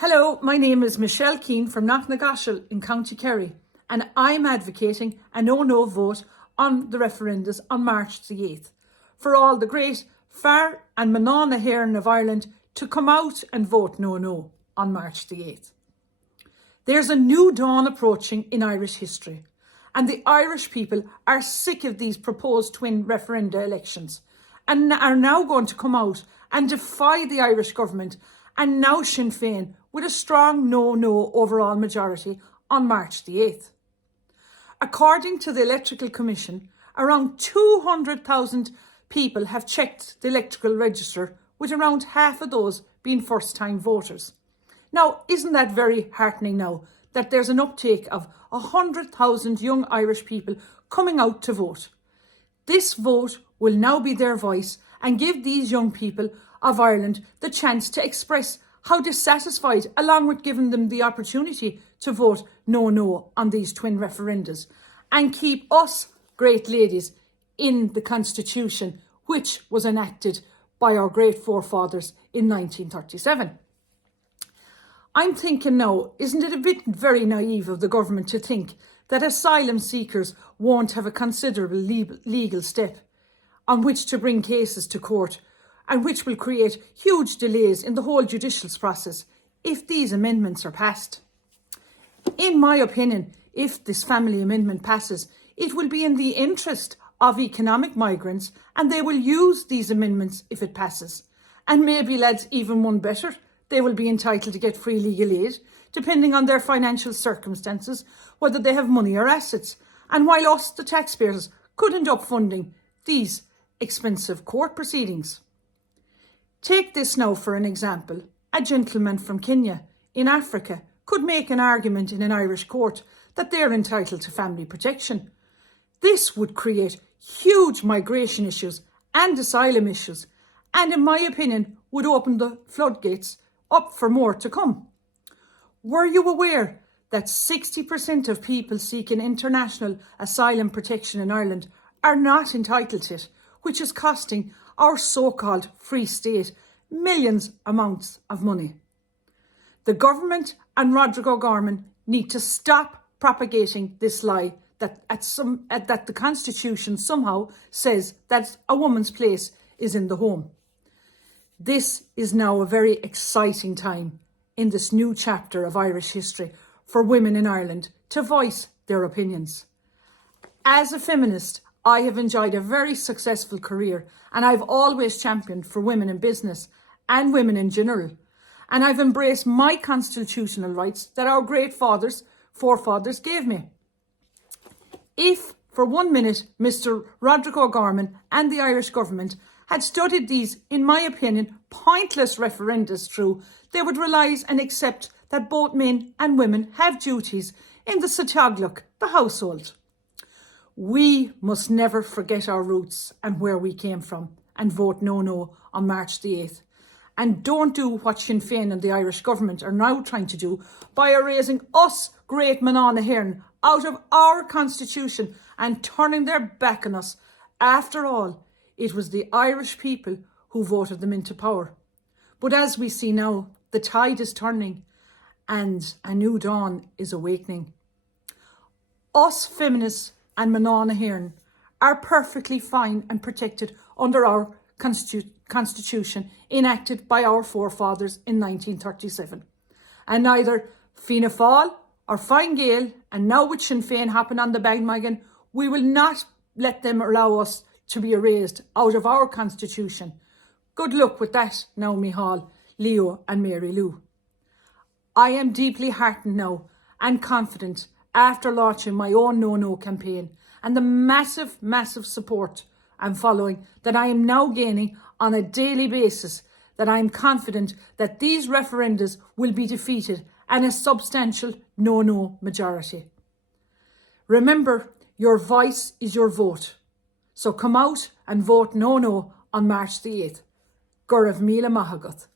Hello, my name is Michelle Keane from Knocknagoshel in County Kerry, and I'm advocating a no vote on the referendums on March the 8th for all the Great Mná and hÉireann of Ireland to come out and vote no on March the 8th. There's a new dawn approaching in Irish history, and the Irish people are sick of these proposed twin referenda elections and are now going to come out and defy the Irish government and now Sinn Féin with a strong no overall majority on March the 8th. According to the Electoral Commission, around 200,000 people have checked the electoral register, with around half of those being first-time voters. Now, isn't that very heartening now that there's an uptake of 100,000 young Irish people coming out to vote? This vote will now be their voice and give these young people of Ireland the chance to express how dissatisfied, along with giving them the opportunity to vote no on these twin referendums and keep us great ladies in the Constitution, which was enacted by our great forefathers in 1937. I'm thinking now, isn't it a bit very naive of the government to think that asylum seekers won't have a considerable legal step on which to bring cases to court, and which will create huge delays in the whole judicial process if these amendments are passed? In my opinion, if this family amendment passes, it will be in the interest of economic migrants, and they will use these amendments if it passes. And maybe, lads, even one better, they will be entitled to get free legal aid, depending on their financial circumstances, whether they have money or assets, and while us, the taxpayers, could end up funding these expensive court proceedings. Take this now for an example. A gentleman from Kenya in Africa could make an argument in an Irish court that they're entitled to family protection. This would create huge migration issues and asylum issues, and in my opinion would open the floodgates up for more to come. Were you aware that 60% of people seeking international asylum protection in Ireland are not entitled to it, which is costing our so-called Free State millions amounts of money? The government and Roderick O'Gorman need to stop propagating this lie that the Constitution somehow says that a woman's place is in the home. This is now a very exciting time in this new chapter of Irish history for women in Ireland to voice their opinions. As a feminist, I have enjoyed a very successful career, and I've always championed for women in business and women in general. And I've embraced my constitutional rights that our great forefathers gave me. If for 1 minute Mr. Roderick O'Gorman and the Irish government had studied these, in my opinion, pointless referendums through, they would realise and accept that both men and women have duties in the Sataglach, the household. We must never forget our roots and where we came from and vote no on March the 8th. And don't do what Sinn Féin and the Irish government are now trying to do by erasing us, Great Mná hÉireann, out of our constitution and turning their back on us. After all, it was the Irish people who voted them into power. But as we see now, the tide is turning and a new dawn is awakening. Us feminists and Mná hÉireann are perfectly fine and protected under our Constitution enacted by our forefathers in 1937. And neither Fianna Fáil or Fine Gael, and now with Sinn Féin hopping on the bandwagon, we will not let them allow us to be erased out of our Constitution. Good luck with that now, Michal, Leo and Mary Lou. I am deeply heartened now and confident after launching my own no campaign and the massive support and following that I am now gaining on a daily basis, that I am confident that these referendums will be defeated and a substantial no majority. Remember, your voice is your vote. So come out and vote no on March the 8th. Great Mná.